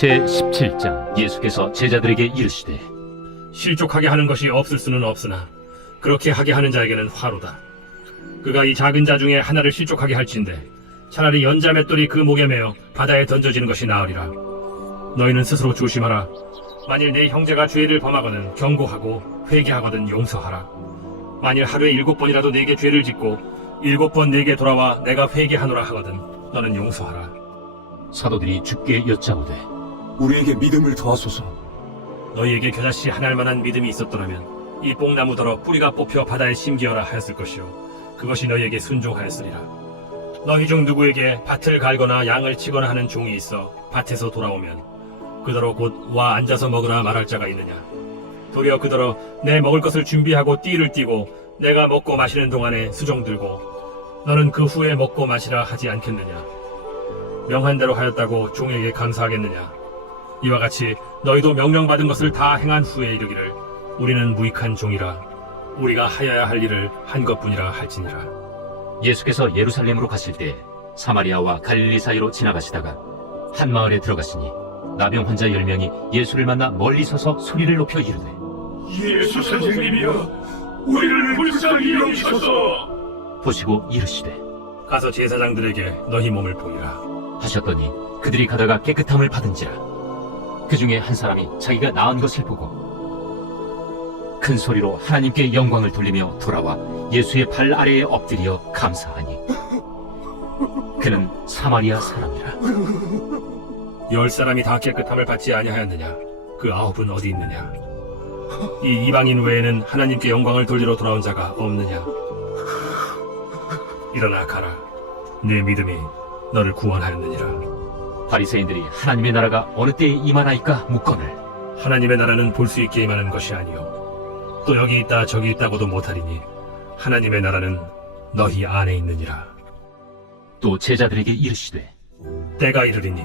제 17장 예수께서 제자들에게 이르시되 실족하게 하는 것이 없을 수는 없으나 그렇게 하게 하는 자에게는 화로다. 그가 이 작은 자 중에 하나를 실족하게 할진대 차라리 연자 맷돌이 그 목에 매어 바다에 던져지는 것이 나으리라. 너희는 스스로 조심하라. 만일 내 형제가 죄를 범하거든 경고하고 회개하거든 용서하라. 만일 하루에 일곱 번이라도 내게 죄를 짓고 일곱 번 내게 돌아와 내가 회개하노라 하거든 너는 용서하라. 사도들이 주께 여짜오되 우리에게 믿음을 더하소서. 너희에게 겨자씨 하나할 만한 믿음이 있었더라면 이 뽕나무더러 뿌리가 뽑혀 바다에 심기어라 하였을 것이요 그것이 너희에게 순종하였으리라 너희 중 누구에게 밭을 갈거나 양을 치거나 하는 종이 있어 밭에서 돌아오면 그더러 곧 와 앉아서 먹으라 말할 자가 있느냐? 도리어 그더러 내 먹을 것을 준비하고 띠를 띠고 내가 먹고 마시는 동안에 수종 들고 너는 그 후에 먹고 마시라 하지 않겠느냐? 명한 대로 하였다고 종에게 감사하겠느냐? 이와 같이 너희도 명령받은 것을 다 행한 후에 이르기를 우리는 무익한 종이라 우리가 하여야 할 일을 한 것뿐이라 할지니라. 예수께서 예루살렘으로 가실 때 사마리아와 갈릴리 사이로 지나가시다가 한 마을에 들어가시니 나병 환자 열 명이 예수를 만나 멀리 서서 소리를 높여 이르되 예수 선생님이여 우리를 불쌍히 여기소서. 보시고 이르시되 가서 제사장들에게 너희 몸을 보이라. 하셨더니 그들이 가다가 깨끗함을 받은지라. 그 중에 한 사람이 자기가 나은 것을 보고 큰 소리로 하나님께 영광을 돌리며 돌아와 예수의 발 아래에 엎드려 감사하니 그는 사마리아 사람이라 열 사람이 다 깨끗함을 받지 아니하였느냐? 그 아홉은 어디 있느냐? 이 이방인 외에는 하나님께 영광을 돌리러 돌아온 자가 없느냐? 일어나 가라. 내 믿음이 너를 구원하였느니라. 바리새인들이 하나님의 나라가 어느 때에 임하나이까 묻거늘. 하나님의 나라는 볼 수 있게 임하는 것이 아니요. 또 여기 있다 저기 있다고도 못하리니 하나님의 나라는 너희 안에 있느니라. 또 제자들에게 이르시되 때가 이르리니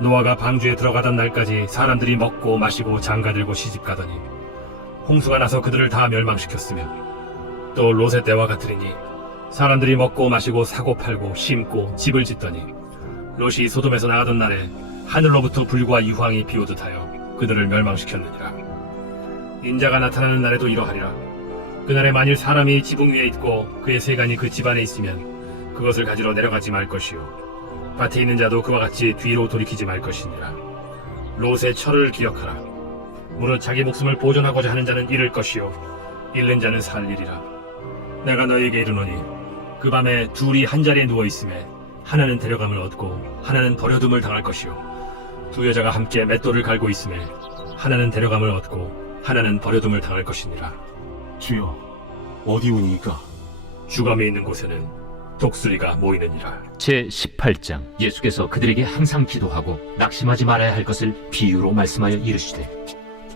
노아가 방주에 들어가던 날까지 사람들이 먹고 마시고 장가들고 시집가더니 홍수가 나서 그들을 다 멸망시켰으며 또 롯의 때와 같으리니 사람들이 먹고 마시고 사고 팔고 심고 집을 짓더니 롯이 소돔에서 나가던 날에 하늘로부터 불과 유황이 비오듯 하여 그들을 멸망시켰느니라. 인자가 나타나는 날에도 이러하리라. 그날에 만일 사람이 지붕 위에 있고 그의 세간이 그 집안에 있으면 그것을 가지러 내려가지 말 것이요 밭에 있는 자도 그와 같이 뒤로 돌이키지 말 것이니라. 롯의 철을 기억하라. 무릇 자기 목숨을 보존하고자 하는 자는 잃을 것이요 잃는 자는 살리리라. 내가 너희에게 이르노니 그 밤에 둘이 한 자리에 누워 있음에 하나는 데려감을 얻고 하나는 버려둠을 당할 것이요 두 여자가 함께 맷돌을 갈고 있음에 하나는 데려감을 얻고 하나는 버려둠을 당할 것이니라. 주여, 어디 오니이까? 주감이 있는 곳에는 독수리가 모이느니라. 제 18장 예수께서 그들에게 항상 기도하고 낙심하지 말아야 할 것을 비유로 말씀하여 이르시되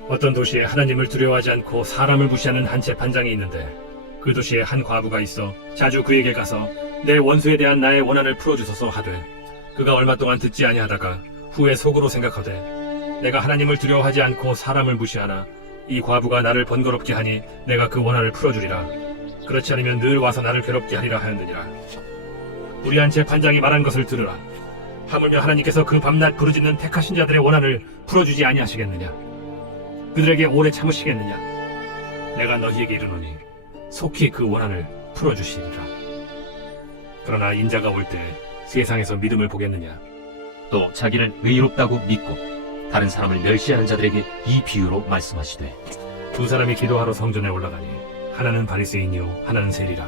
어떤 도시에 하나님을 두려워하지 않고 사람을 무시하는 한 재판장이 있는데 그 도시에 한 과부가 있어 자주 그에게 가서 내 원수에 대한 나의 원한을 풀어주소서 하되 그가 얼마 동안 듣지 아니하다가 후에 속으로 생각하되 내가 하나님을 두려워하지 않고 사람을 무시하나 이 과부가 나를 번거롭게 하니 내가 그 원한을 풀어주리라 그렇지 않으면 늘 와서 나를 괴롭게 하리라 하였느니라 무리한 재판장이 말한 것을 들으라 하물며 하나님께서 그 밤낮 부르짖는 택하신 자들의 원한을 풀어주지 아니하시겠느냐 그들에게 오래 참으시겠느냐? 내가 너희에게 이르노니 속히 그 원한을 풀어주시리라. 그러나 인자가 올 때 세상에서 믿음을 보겠느냐? 또 자기를 의롭다고 믿고 다른 사람을 멸시하는 자들에게 이 비유로 말씀하시되 두 사람이 기도하러 성전에 올라가니 하나는 바리새인이요 하나는 세리라.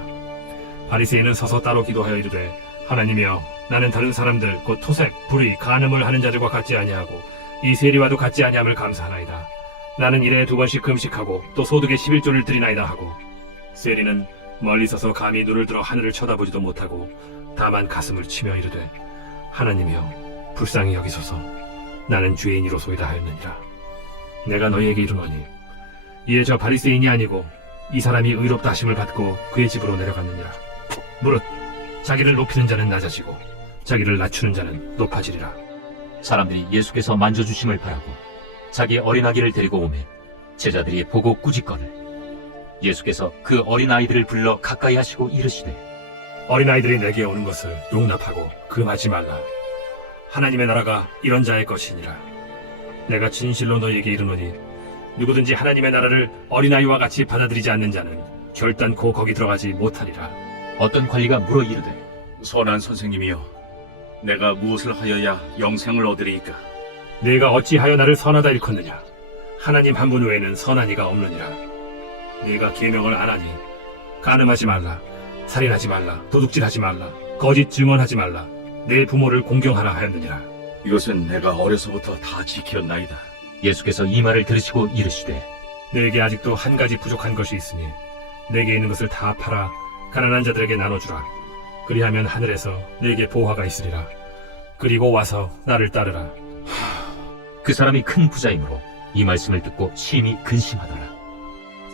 바리새인은 서서 따로 기도하여 이르되 하나님이여 나는 다른 사람들 곧 토색, 불의, 간음을 하는 자들과 같지 아니하고 이 세리와도 같지 아니함을 감사하나이다. 나는 일에 두 번씩 금식하고 또 소득의 11조를 드리나이다 하고 세리는 멀리 서서 감히 눈을 들어 하늘을 쳐다보지도 못하고 다만 가슴을 치며 이르되 하나님이여 불쌍히 여기소서 나는 죄인이로소이다 하였느니라 내가 너희에게 이르노니 이에 저 바리새인이 아니고 이 사람이 의롭다 하심을 받고 그의 집으로 내려갔느니라 무릇 자기를 높이는 자는 낮아지고 자기를 낮추는 자는 높아지리라 사람들이 예수께서 만져주심을 바라고 자기 어린아기를 데리고 오매 제자들이 보고 꾸짖거늘 예수께서 그 어린아이들을 불러 가까이 하시고 이르시되 어린아이들이 내게 오는 것을 용납하고 금하지 말라. 하나님의 나라가 이런 자의 것이니라. 내가 진실로 너희에게 이르노니 누구든지 하나님의 나라를 어린아이와 같이 받아들이지 않는 자는 결단코 거기 들어가지 못하리라. 어떤 관리가 물어 이르되 선한 선생님이여, 내가 무엇을 하여야 영생을 얻으리이까? 네가 어찌하여 나를 선하다 일컫느냐? 하나님 한 분 외에는 선한 이가 없느니라. 네가 계명을 안 하니 간음하지 말라, 살인하지 말라, 도둑질하지 말라, 거짓 증언하지 말라, 내 부모를 공경하라 하였느니라. 이것은 내가 어려서부터 다 지켰나이다. 예수께서 이 말을 들으시고 이르시되 내게 아직도 한 가지 부족한 것이 있으니 내게 있는 것을 다 팔아 가난한 자들에게 나눠주라. 그리하면 하늘에서 내게 보화가 있으리라. 그리고 와서 나를 따르라. 그 사람이 큰 부자이므로 이 말씀을 듣고 심히 근심하더라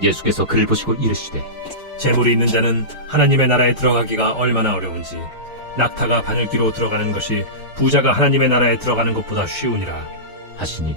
예수께서 그를 보시고 이르시되 재물이 있는 자는 하나님의 나라에 들어가기가 얼마나 어려운지 낙타가 바늘귀로 들어가는 것이 부자가 하나님의 나라에 들어가는 것보다 쉬우니라. 하시니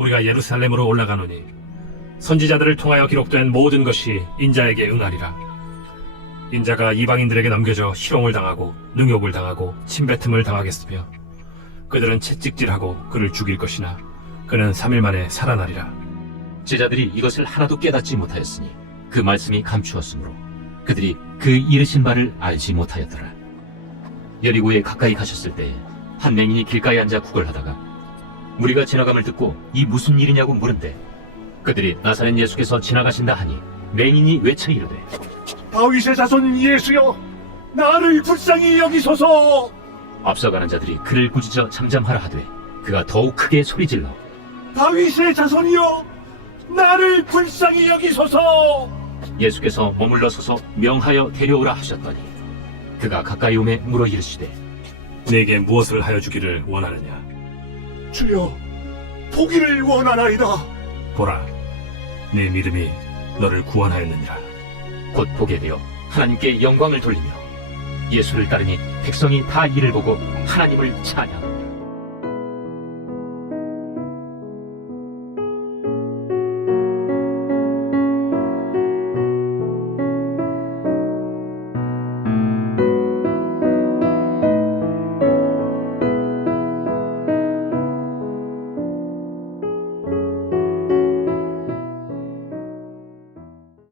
우리가 예루살렘으로 올라가노니 선지자들을 통하여 기록된 모든 것이 인자에게 응하리라. 인자가 이방인들에게 넘겨져 희롱을 당하고 능욕을 당하고 침뱉음을 당하겠으며 그들은 채찍질하고 그를 죽일 것이나 그는 3일 만에 살아나리라. 제자들이 이것을 하나도 깨닫지 못하였으니 그 말씀이 감추었으므로 그들이 그 이르신 바를 알지 못하였더라. 여리고에 가까이 가셨을 때에 한 맹인이 길가에 앉아 구걸하다가 우리가 지나감을 듣고 이 무슨 일이냐고 물은데 그들이 나사렛 예수께서 지나가신다 하니 맹인이 외쳐 이르되 다윗의 자손 예수여, 나를 불쌍히 여기소서. 앞서가는 자들이 그를 꾸짖어 잠잠하라 하되 그가 더욱 크게 소리질러 다윗의 자손이여, 나를 불쌍히 여기소서. 예수께서 머물러 서서 명하여 데려오라 하셨더니 그가 가까이 오매 물어 이르시되 내게 무엇을 하여 주기를 원하느냐? 주여, 보기를 원하나이다. 보라, 내 믿음이 너를 구원하였느니라. 곧 보게 되어 하나님께 영광을 돌리며 예수를 따르니 백성이 다 이를 보고 하나님을 찬양